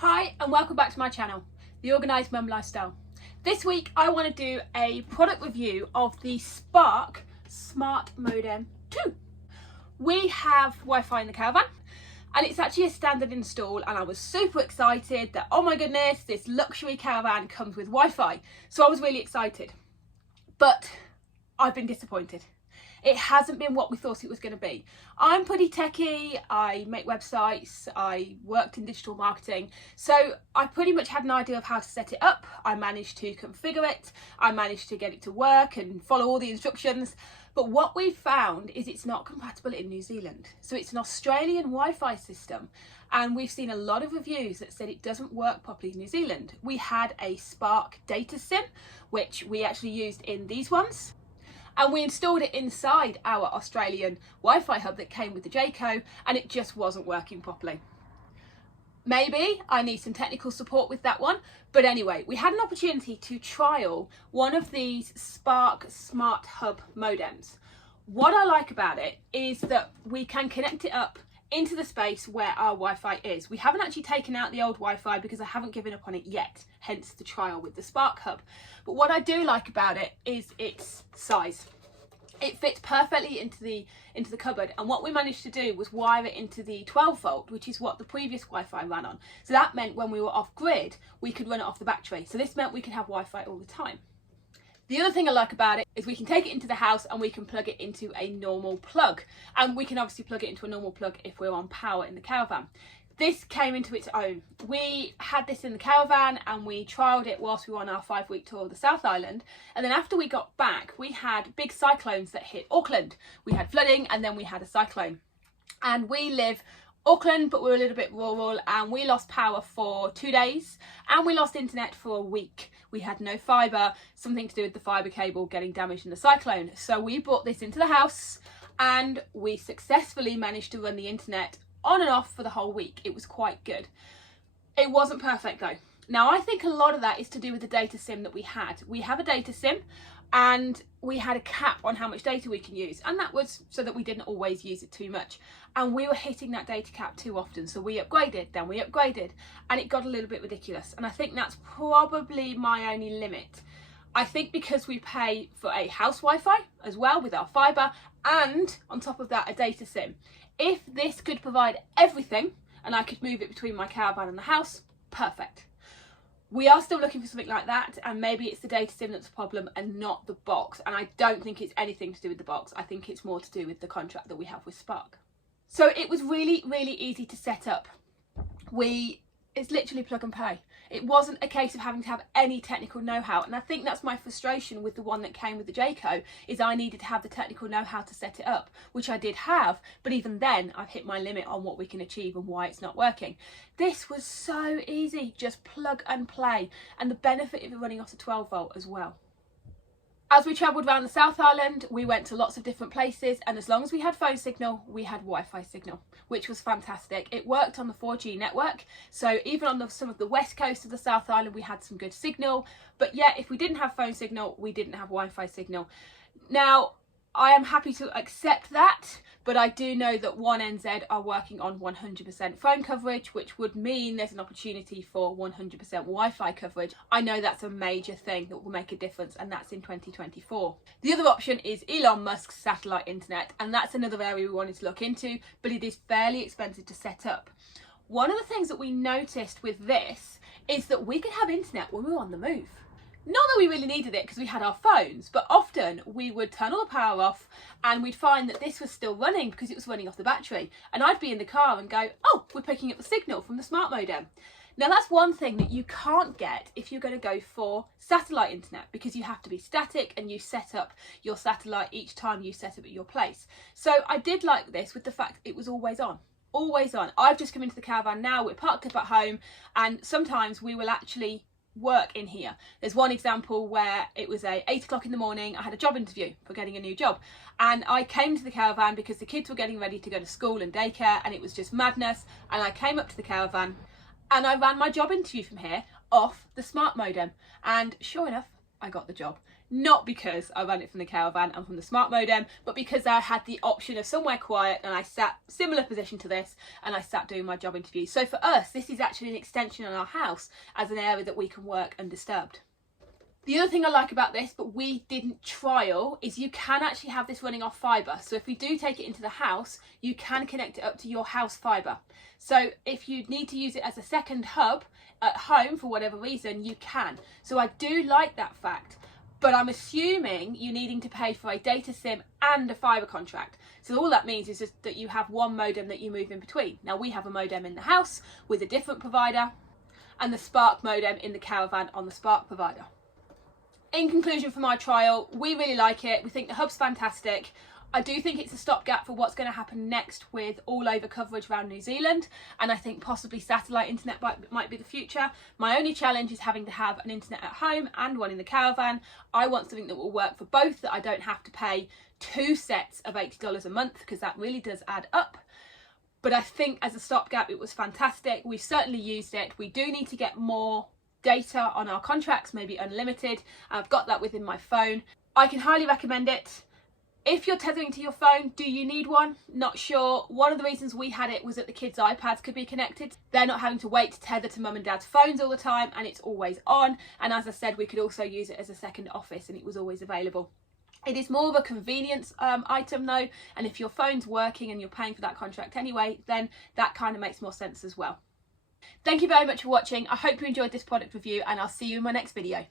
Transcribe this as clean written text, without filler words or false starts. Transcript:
Hi and welcome back to my channel, The Organised Mum Lifestyle. This week I want to do a product review of the Spark Smart Modem 2. We have Wi-Fi in the Caravan and it's actually a standard install, and I was super excited that, oh my goodness, this luxury Caravan comes with Wi-Fi. So I was really excited, but I've been disappointed. It hasn't been what we thought it was going to be. I'm pretty techie, I make websites, I worked in digital marketing, so I pretty much had an idea of how to set it up. I managed to configure it, I managed to get it to work and follow all the instructions, but what we found is it's not compatible in New Zealand. So it's an Australian Wi-Fi system, and we've seen a lot of reviews that said it doesn't work properly in New Zealand. We had a Spark data SIM, which we actually used in these ones. And we installed it inside our Australian Wi-Fi hub that came with the Jayco, and it just wasn't working properly. Maybe I need some technical support with that one, but anyway, we had an opportunity to trial one of these Spark Smart Hub modems. What I like about it is that we can connect it up into the space where our Wi-Fi is. We haven't actually taken out the old Wi-Fi because I haven't given up on it yet, hence the trial with the Spark Hub. But what I do like about it is its size. It fits perfectly into the cupboard, and what we managed to do was wire it into the 12 volt, which is what the previous Wi-Fi ran on. So that meant when we were off grid, we could run it off the battery. So this meant we could have Wi-Fi all the time. The other thing I like about it is we can take it into the house and we can plug it into a normal plug. And we can obviously plug it into a normal plug if we're on power in the Caravan. This came into its own. We had this in the Caravan and we trialled it whilst we were on our 5-week tour of the South Island. And then after we got back, we had big cyclones that hit Auckland. We had flooding and then we had a cyclone. And we live Auckland, but we're a little bit rural, and we lost power for 2 days and we lost internet for a week. We had no fibre, something to do with the fibre cable getting damaged in the cyclone. So we brought this into the house and we successfully managed to run the internet on and off for the whole week. It was quite good. It wasn't perfect though. Now I think a lot of that is to do with the data SIM that we had. We have a data SIM and we had a cap on how much data we can use, and that was so that we didn't always use it too much, and we were hitting that data cap too often. So we upgraded, then we upgraded, and it got a little bit ridiculous, and I think that's probably my only limit. I think because we pay for a house Wi-Fi as well with our fibre, and on top of that a data SIM. If this could provide everything and I could move it between my Caravan and the house, perfect. We are still looking for something like that, and maybe it's the data SIM that's a problem and not the box. And I don't think it's anything to do with the box. I think it's more to do with the contract that we have with Spark. So it was really, really easy to set up. It's literally plug and play. It wasn't a case of having to have any technical know-how, and I think that's my frustration with the one that came with the Jayco, is I needed to have the technical know-how to set it up, which I did have, but even then I've hit my limit on what we can achieve and why it's not working. This was so easy, just plug and play, and the benefit of it running off the 12 volt as well. As we travelled around the South Island, we went to lots of different places, and as long as we had phone signal, we had Wi-Fi signal, which was fantastic. It worked on the 4G network, so even on some of the west coast of the South Island, we had some good signal, but yet if we didn't have phone signal, we didn't have Wi-Fi signal. Now, I am happy to accept that, but I do know that 1NZ are working on 100% phone coverage, which would mean there's an opportunity for 100% Wi-Fi coverage. I know that's a major thing that will make a difference, and that's in 2024. The other option is Elon Musk's satellite internet, and that's another area we wanted to look into, but it is fairly expensive to set up. One of the things that we noticed with this is that we could have internet when we were on the move. Not that we really needed it because we had our phones, but often we would turn all the power off and we'd find that this was still running because it was running off the battery. And I'd be in the car and go, oh, we're picking up the signal from the smart modem. Now that's one thing that you can't get if you're going to go for satellite internet, because you have to be static and you set up your satellite each time you set up at your place. So I did like this with the fact it was always on. Always on. I've just come into the Caravan now, we're parked up at home, and sometimes we will actually work in here. There's one example where it was 8 o'clock in the morning. I had a job interview for getting a new job, and I came to the Caravan because the kids were getting ready to go to school and daycare, and it was just madness. And I came up to the Caravan and I ran my job interview from here off the smart modem, and sure enough, I got the job. not because I ran it from the Caravan and from the Smart Modem, but because I had the option of somewhere quiet and I sat, similar position to this, and I sat doing my job interview. So for us, this is actually an extension on our house as an area that we can work undisturbed. The other thing I like about this, but we didn't trial, is you can actually have this running off fibre. So if we do take it into the house, you can connect it up to your house fibre. So if you need to use it as a second hub at home for whatever reason, you can. So I do like that fact, but I'm assuming you're needing to pay for a data SIM and a fibre contract. So all that means is just that you have one modem that you move in between. Now we have a modem in the house with a different provider, and the Spark modem in the Caravan on the Spark provider. In conclusion, from our trial, we really like it. We think the hub's fantastic. I do think it's a stopgap for what's going to happen next with all over coverage around New Zealand, and I think possibly satellite internet might be the future. My only challenge is having to have an internet at home and one in the Caravan. I want something that will work for both, that I don't have to pay 2 sets of $80 a month, because that really does add up. But I think as a stopgap it was fantastic. We've certainly used it. We do need to get more data on our contracts, maybe unlimited. I've got that within my phone. I can highly recommend it. If you're tethering to your phone, do you need one? Not sure. One of the reasons we had it was that the kids' iPads could be connected. They're not having to wait to tether to mum and dad's phones all the time, and it's always on. And as I said, we could also use it as a second office, and it was always available. It is more of a convenience item though, and if your phone's working and you're paying for that contract anyway, then that kind of makes more sense as well. Thank you very much for watching. I hope you enjoyed this product review, and I'll see you in my next video.